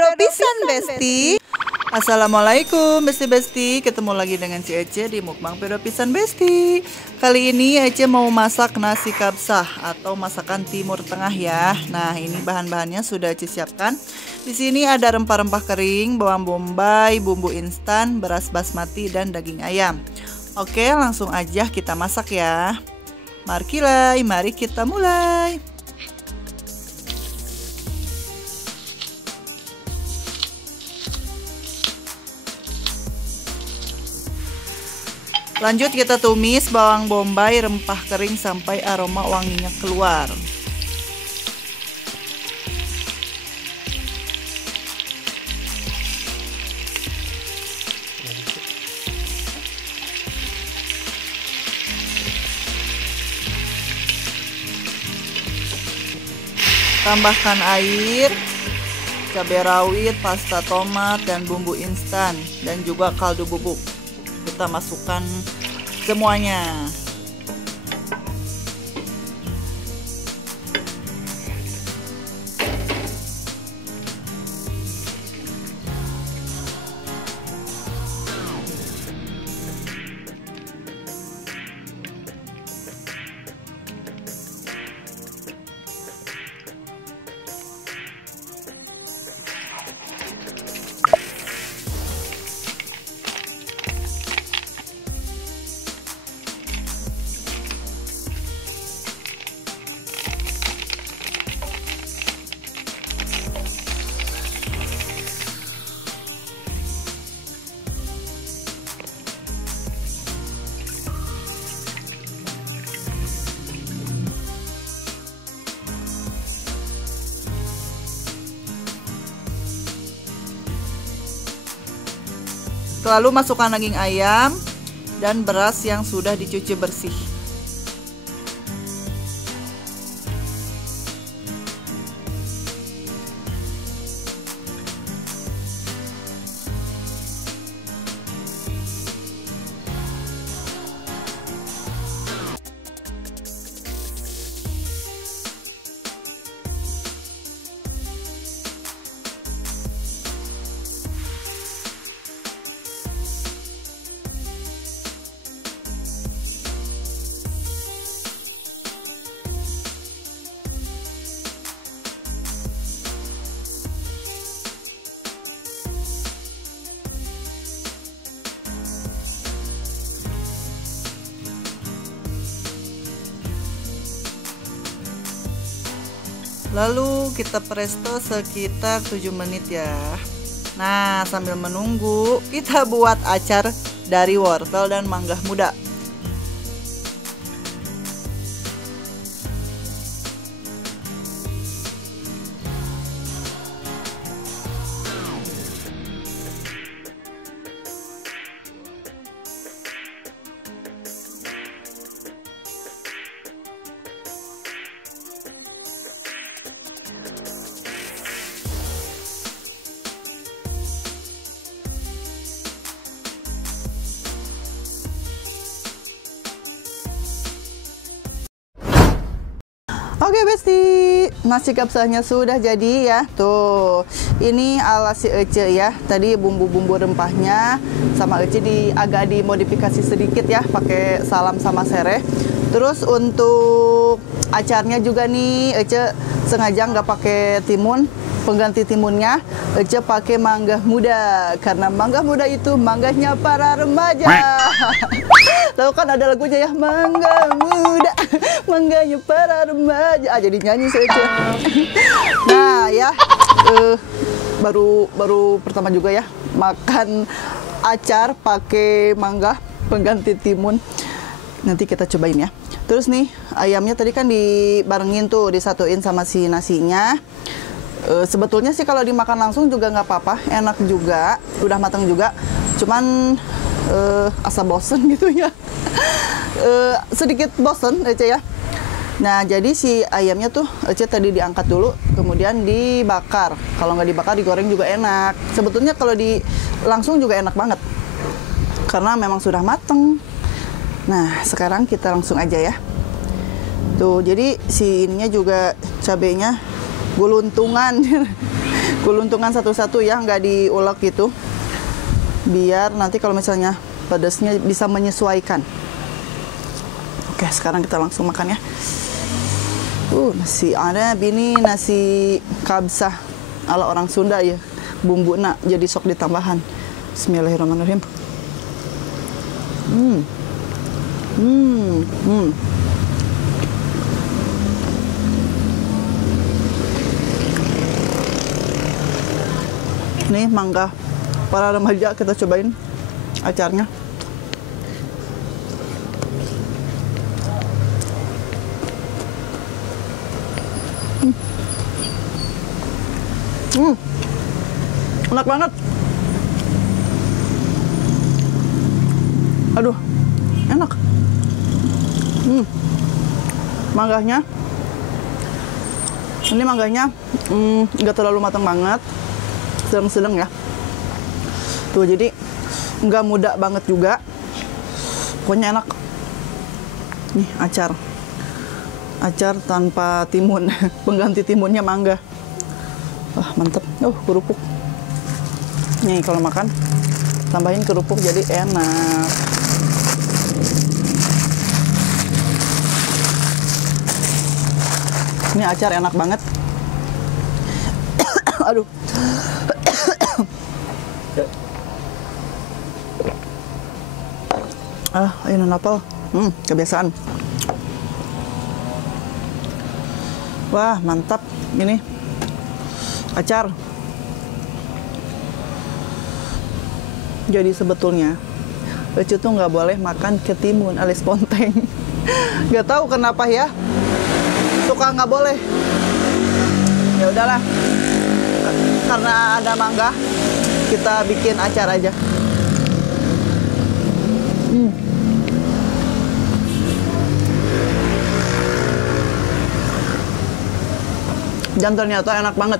Pedo pisan Besti. Assalamualaikum Besti-Besti, ketemu lagi dengan si Ece di Mukbang Pedo Pisan Besti. Kali ini Ece mau masak nasi kabsah atau masakan Timur Tengah ya. Nah, ini bahan-bahannya sudah Ece siapkan. Di sini ada rempah-rempah kering, bawang bombay, bumbu instan, beras basmati dan daging ayam. Oke, langsung aja kita masak ya. Mari kita mulai. Lanjut kita tumis bawang bombay, rempah kering sampai aroma wanginya keluar. Tambahkan air, cabai rawit, pasta tomat, dan bumbu instan, dan juga kaldu bubuk. Kita masukkan semuanya. Lalu masukkan daging ayam dan beras yang sudah dicuci bersih. Lalu kita presto sekitar 7 menit ya. Nah, sambil menunggu kita buat acar dari wortel dan mangga muda. Oke Besti, nasi kabsahnya sudah jadi ya. Tuh, ini ala si Ece ya. Tadi bumbu-bumbu rempahnya sama Ece agak dimodifikasi sedikit ya, pakai salam sama sereh. Terus untuk acarnya juga nih Ece sengaja nggak pakai timun. Pengganti timunnya Ece pakai mangga muda, karena mangga muda itu mangganya para remaja. Tahu kan ada lagunya ya, mangga muda, mangganya para remaja. Jadi nyanyi si Ece. Nah ya, baru pertama juga ya makan acar pakai mangga pengganti timun. Nanti kita cobain ya. Terus nih ayamnya tadi kan dibarengin tuh, disatuin sama si nasinya. Sebetulnya sih kalau dimakan langsung juga nggak apa-apa, enak juga, udah matang juga. Cuman asa bosen gitu ya. Sedikit bosen Ece ya. Nah, jadi si ayamnya tuh Ece tadi diangkat dulu, kemudian dibakar. Kalau nggak dibakar, digoreng juga enak. Sebetulnya kalau langsung juga enak banget, karena memang sudah mateng. Nah, sekarang kita langsung aja ya. Tuh, jadi si ininya juga cabenya guluntungan. kuluntungan satu-satu ya, nggak diulek gitu. Biar nanti kalau misalnya pedasnya bisa menyesuaikan. Oke, sekarang kita langsung makan ya. Nasi Arab ini nasi kabsah ala orang Sunda ya. Bumbu nak jadi sok ditambahan. Bismillahirrahmanirrahim. Nih mangga para remaja, kita cobain acarnya. Enak banget. Aduh, enak. Mangganya, ini mangganya nggak terlalu matang banget, sedang-sedang ya. Tuh, jadi nggak muda banget juga. Pokoknya enak. Nih acar tanpa timun. Pengganti timunnya mangga. Wah, mantep. Kerupuk. Nih kalau makan tambahin kerupuk jadi enak. Ini acar enak banget. Aduh. Ini napal. Kebiasaan. Wah, mantap. Ini acar. Jadi sebetulnya Ece tuh nggak boleh makan ketimun alias ponteng. Nggak tahu kenapa ya, suka nggak boleh. Ya udahlah, karena ada mangga, kita bikin acar aja. Dan ternyata enak banget.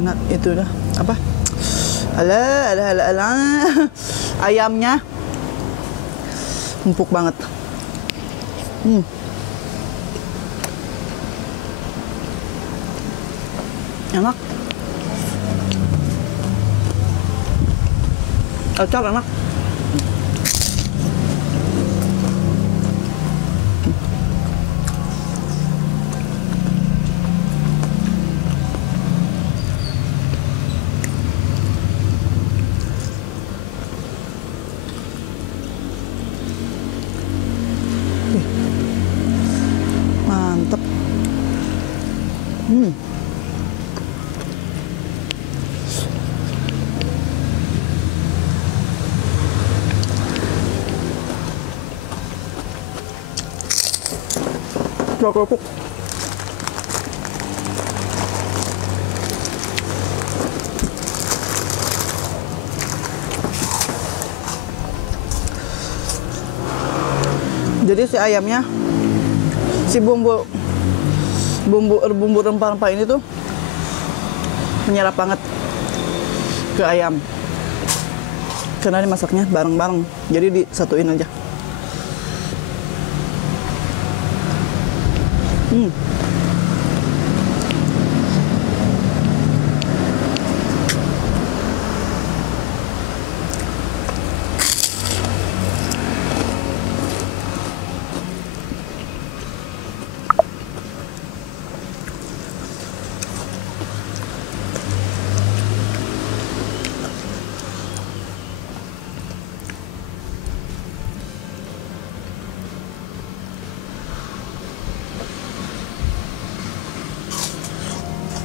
Nah, itu dah apa? Ala. Ayamnya empuk banget. Enak. Acar enak. Mantep. Kerupuk. Jadi si ayamnya, si bumbu rempah-rempah ini tuh menyerap banget ke ayam. Karena ini masaknya bareng-bareng, jadi disatuin aja.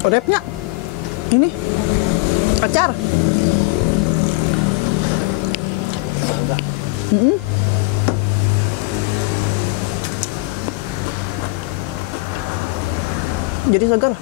Orepnya ini acar. Jadi segar.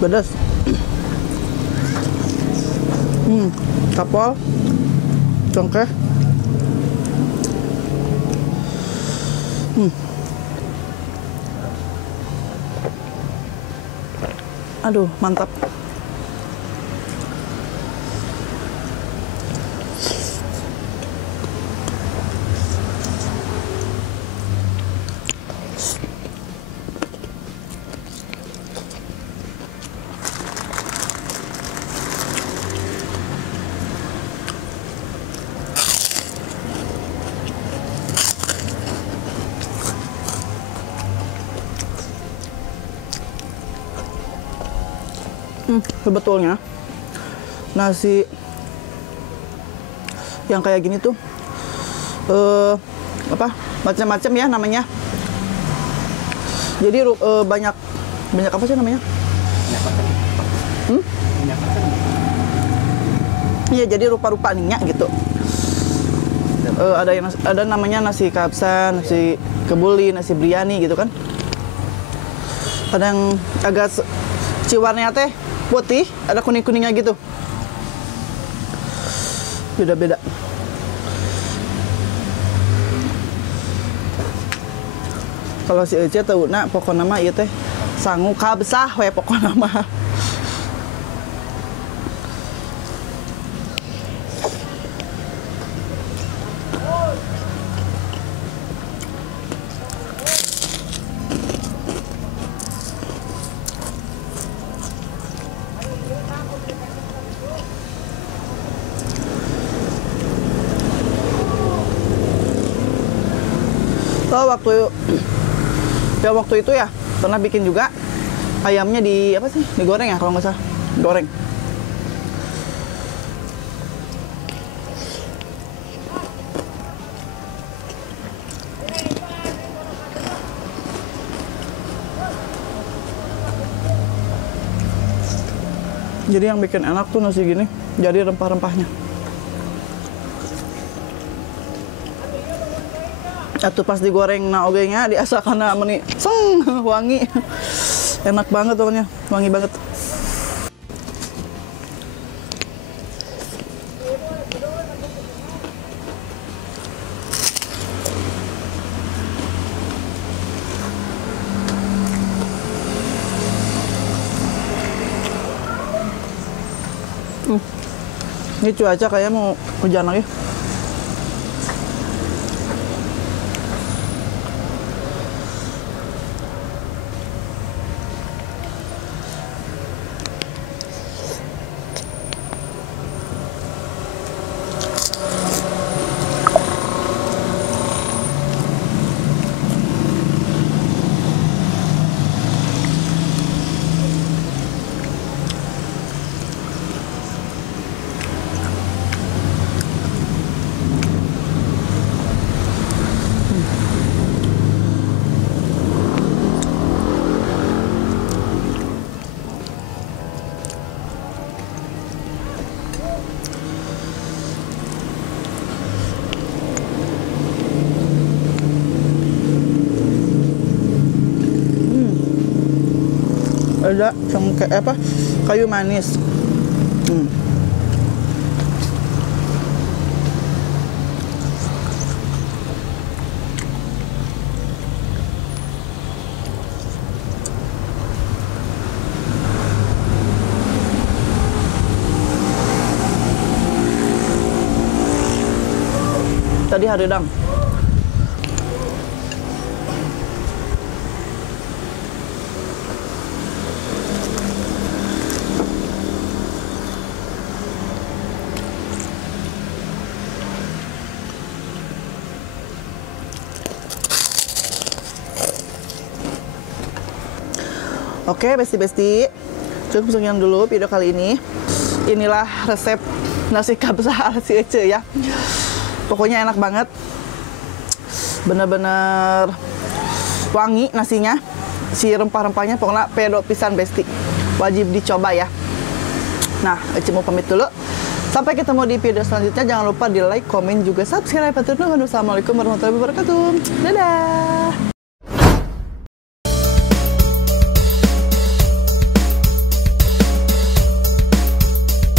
Pedas. Kapal. Congkeh. Aduh, mantap. Sebetulnya nasi yang kayak gini tuh macam-macam ya namanya. Jadi banyak apa sih namanya? Iya, jadi rupa-rupa minyak gitu. Ada namanya nasi kapsa, nasi kebuli, nasi biryani gitu kan. Ada yang agak ciwarnya teh putih, ada kuning-kuningnya gitu. Beda-beda. Kalau si Ece tahu nak pokoknya mah ieu teh sangu kabsah we pokoknya mah. Waktu itu ya pernah bikin juga ayamnya digoreng ya kalau nggak salah, goreng. Jadi yang bikin enak tuh nasi gini, jadi rempah-rempahnya. Atau pas digoreng na ogenya diasa karena meni wangi. Enak banget pokoknya, wangi banget. Ini cuaca kayak mau hujan lagi. Ada kayu manis. Tadi haridang. Oke, besti-besti, cukup sekian dulu video kali ini. Inilah resep nasi kabsah ala si Ece ya. Pokoknya enak banget, bener-bener wangi nasinya, si rempah-rempahnya pokoknya pedo pisan besti, wajib dicoba ya. Nah, Ece mau pamit dulu. Sampai ketemu di video selanjutnya. Jangan lupa di like, komen, juga subscribe. Assalamualaikum warahmatullahi wabarakatuh. Dadah.